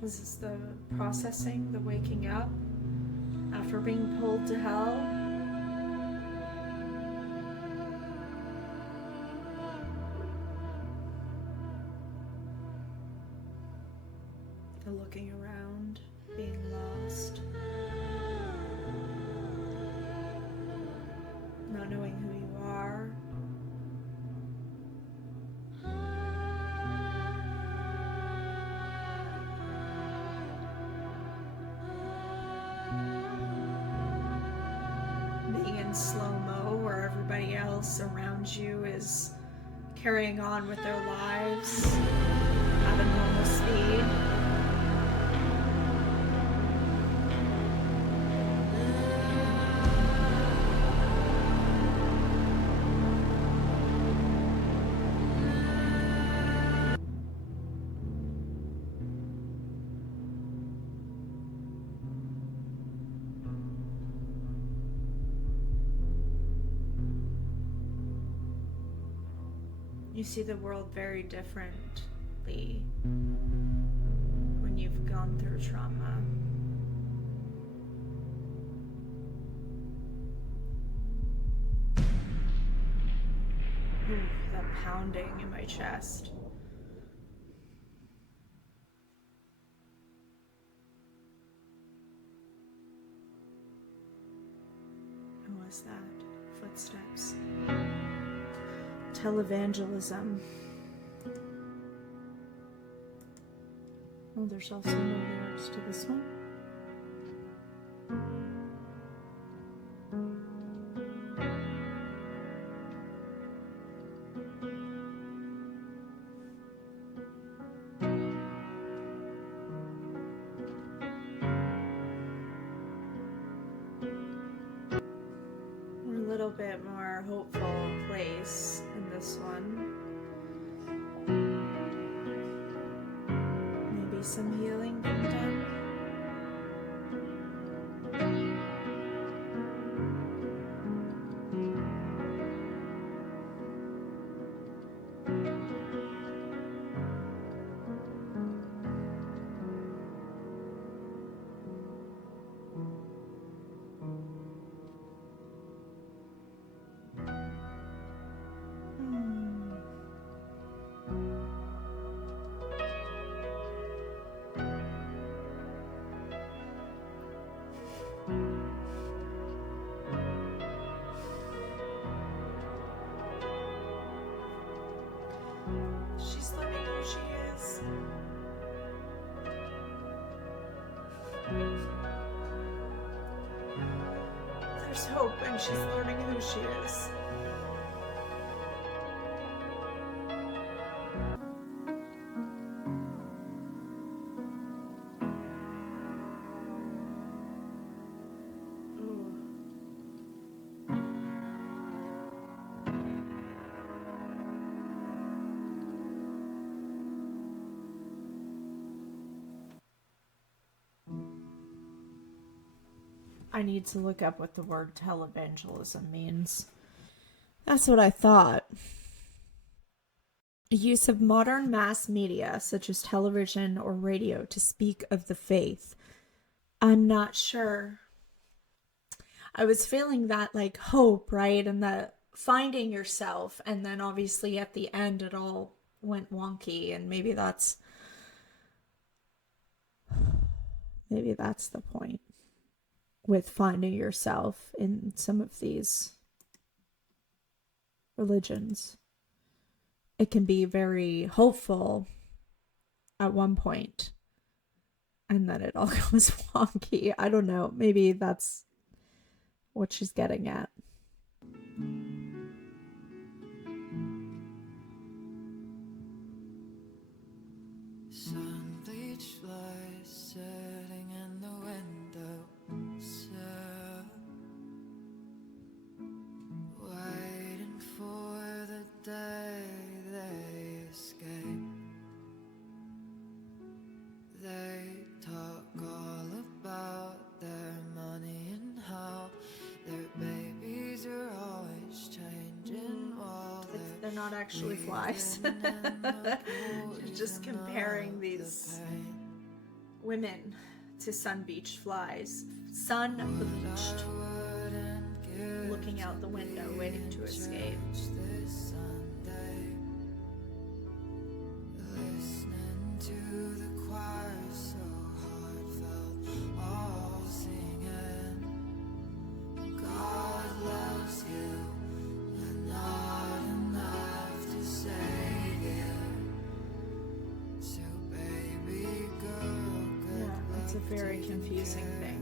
Is this the processing, the waking up after being pulled to hell? The looking around, being lost, not knowing who you are. Being in slow-mo where everybody else around you is carrying on with their lives at a normal speed. You see the world very differently when you've gone through trauma. Ooh, that pounding in my chest. Who was that? Footsteps. Televangelism. Oh, there's also no lyrics to this one. A little bit more hopeful place in this one. Maybe some healing being done. there's hope and she's learning who she is. I need to look up what the word televangelism means. That's what I thought. Use of modern mass media, such as television or radio, to speak of the faith. I'm not sure. I was feeling that like hope, right? And the finding yourself. And then obviously at the end, it all went wonky. And maybe that's the point with finding yourself in some of these religions. It can be very hopeful at one point, and then it all goes wonky. I don't know. Maybe that's what she's getting at. Sun bleached flies sitting in the window sill, waiting for the day they escape. They talk all about their money and how their babies are always changing while They're not actually flies. She's just comparing these women to sun-bleached flies. Sun-bleached. Looking out the window, waiting to escape. Listening to the choir so heartfelt, all singing, God loves you, but not enough to save you. So baby girl, good Yeah, it's a very confusing thing.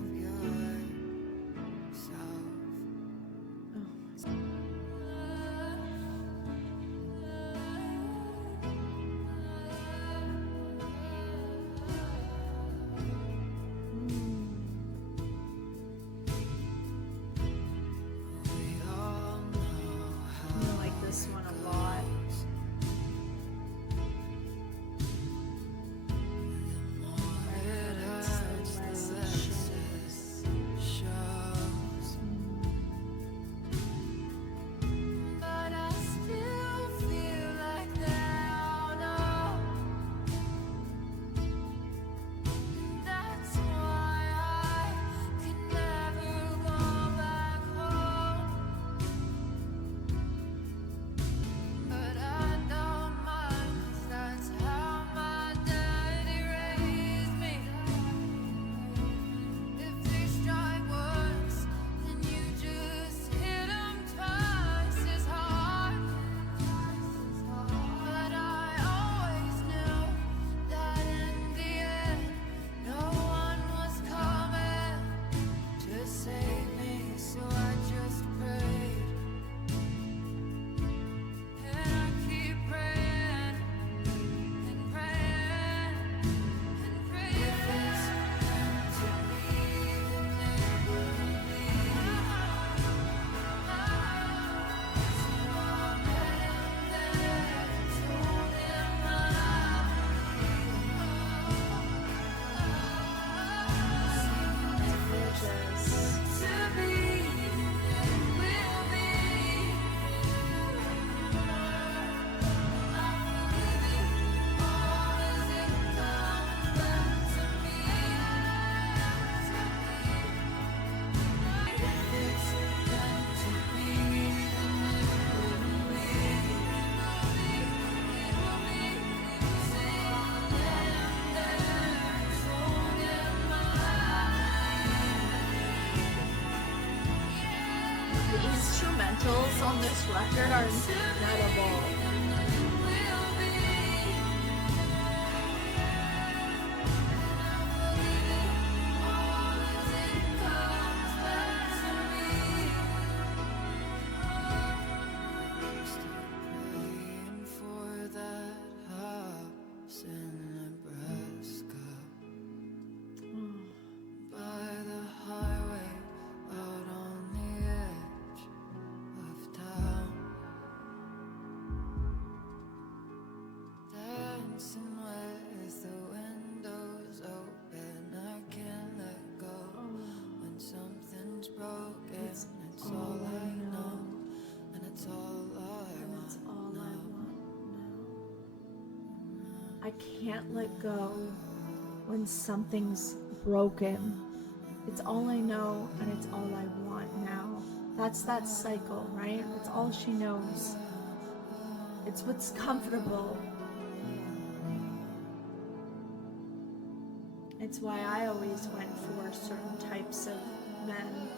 instrumentals on this record are incredible. I can't let go when something's broken. It's all I know and it's all I want now. That's that cycle, right? It's all she knows. It's what's comfortable. It's why I always went for certain types of men.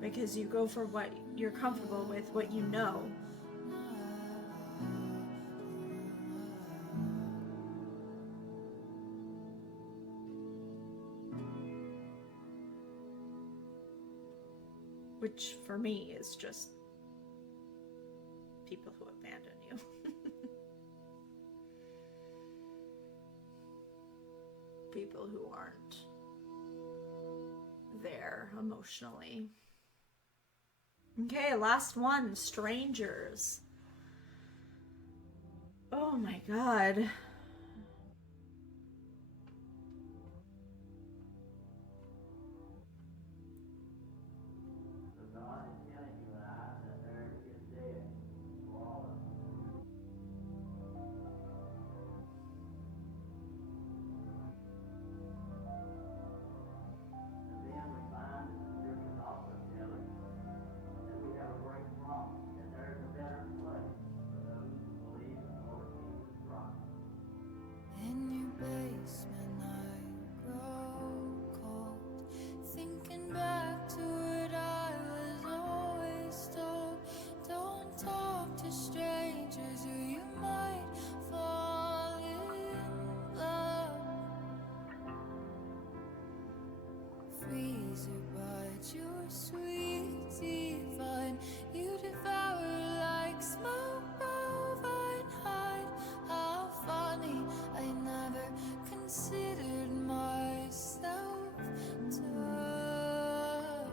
Because you go for what you're comfortable with, what you know. Which for me is just people who abandon you. People who aren't there emotionally. Okay, last one, strangers. Oh my god. In your basement I grow cold, thinking back to what I was always told. Don't talk to strangers or you might fall in love. Freezer bite your sweet divine, you devour like smoke, bovine hide. How funny, I never considered myself tough.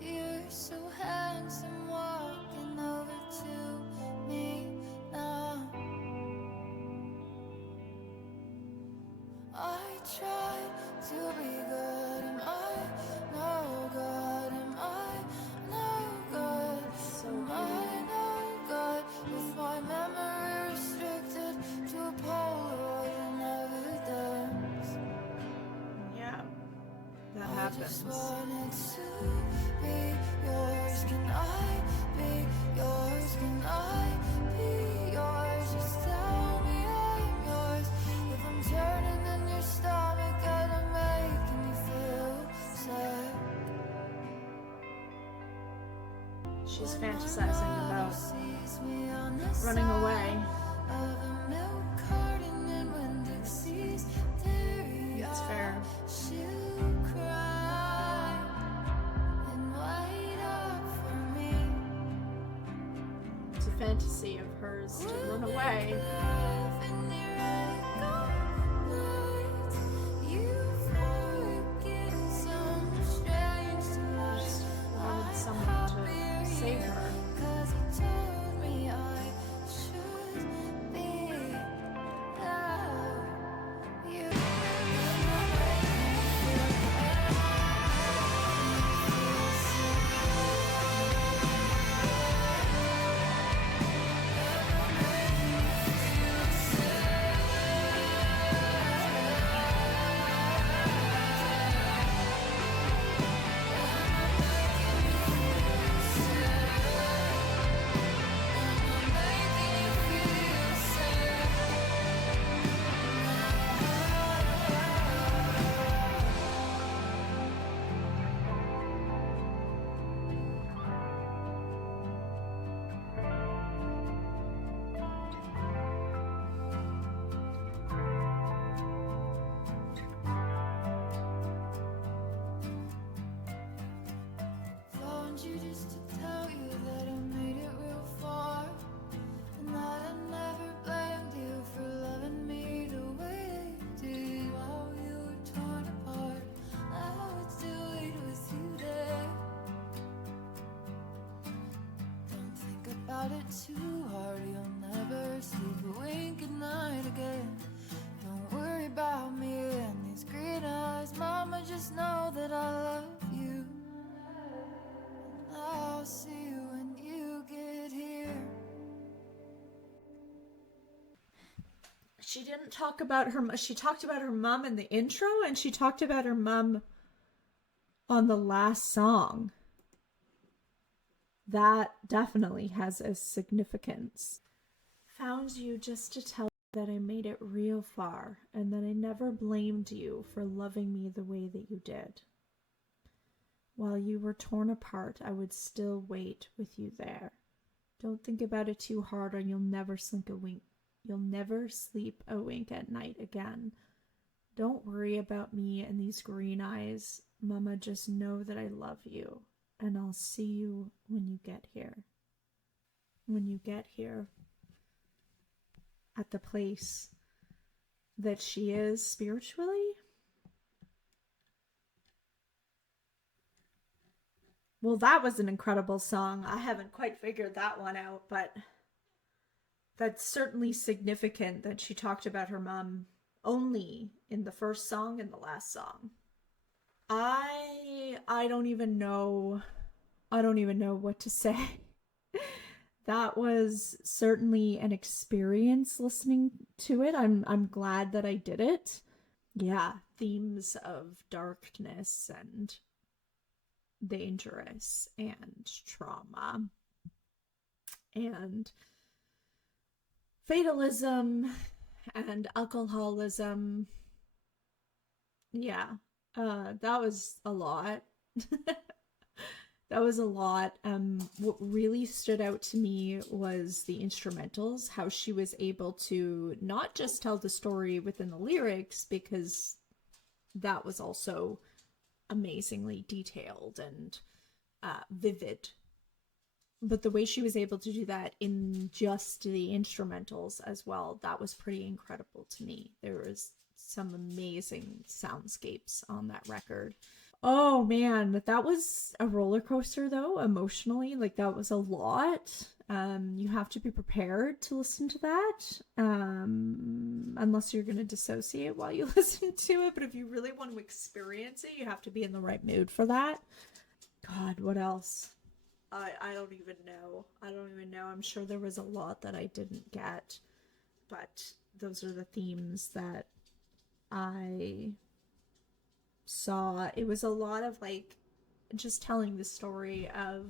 You're so handsome walking over to me now. I tried to be good, am I no good? Am I no good? Am I no good? With my memory restricted to a Polaroid and evidence. Yeah, that I happens. just wanted to be yours. Can I be yours? Can I be yours? Just tell me I'm yours. If I'm turning in your stomach and I'm making you feel sick. She's fantasizing about running away. It's fair. It's a fantasy of hers to run away. Just wanted someone to save her. Too hard, you'll never sleep a wink at night again. Don't worry about me and these green eyes, mama, just know that I love you. And I'll see you when you get here. She didn't talk about her, she talked about her mom in the intro, and she talked about her mom on the last song. That definitely has a significance. Found you just to tell you that I made it real far, and that I never blamed you for loving me the way that you did. While you were torn apart, I would still wait with you there. Don't think about it too hard, or you'll never sleep a wink. You'll never sleep a wink at night again. Don't worry about me and these green eyes. Mama, just know that I love you, and I'll see you when you get here. When you get here, at the place that she is spiritually. Well, that was an incredible song. I haven't quite figured that one out, but that's certainly significant that she talked about her mom only in the first song and the last song. I don't even know what to say. That was certainly an experience listening to it. I'm glad that I did it. Yeah, themes of darkness and dangerous and trauma and fatalism and alcoholism. Yeah, that was a lot. That was a lot. What really stood out to me was the instrumentals, how she was able to not just tell the story within the lyrics, because that was also amazingly detailed and vivid, but the way she was able to do that in just the instrumentals as well, that was pretty incredible to me. There was some amazing soundscapes on that record. Oh man, that was a roller coaster though, emotionally. Like, that was a lot. You have to be prepared to listen to that, unless you're going to dissociate while you listen to it. But if you really want to experience it, you have to be in the right mood for that. God, what else? I don't even know. I'm sure there was a lot that I didn't get, but those are the themes that I saw. It was a lot of like just telling the story of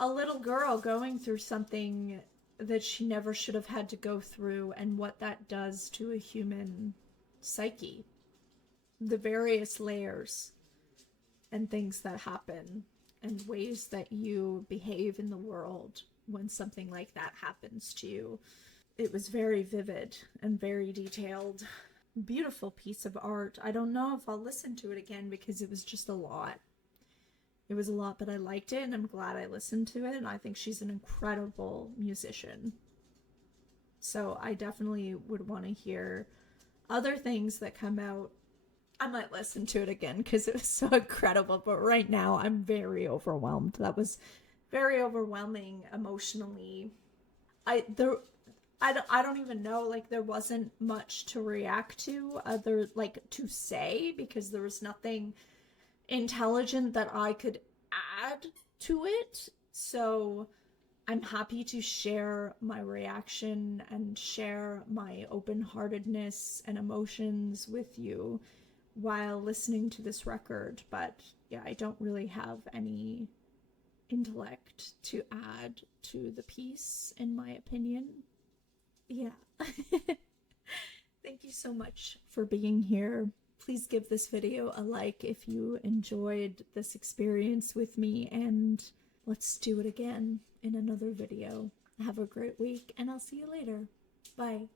a little girl going through something that she never should have had to go through, and what that does to a human psyche. The various layers and things that happen and ways that you behave in the world when something like that happens to you. It was very vivid and very detailed. Beautiful piece of art. I don't know if I'll listen to it again because it was just a lot. It was a lot, but I liked it, and I'm glad I listened to it, and I think she's an incredible musician. So I definitely would want to hear other things that come out. I might listen to it again because it was so incredible, but right now I'm very overwhelmed. That was very overwhelming emotionally. I don't even know, like, there wasn't much to react to, other, like, to say, because there was nothing intelligent that I could add to it. So I'm happy to share my reaction and share my open-heartedness and emotions with you while listening to this record. But yeah, I don't really have any intellect to add to the piece, in my opinion. Yeah. Thank you so much for being here. Please give this video a like if you enjoyed this experience with me, and let's do it again in another video. Have a great week, and I'll see you later. Bye.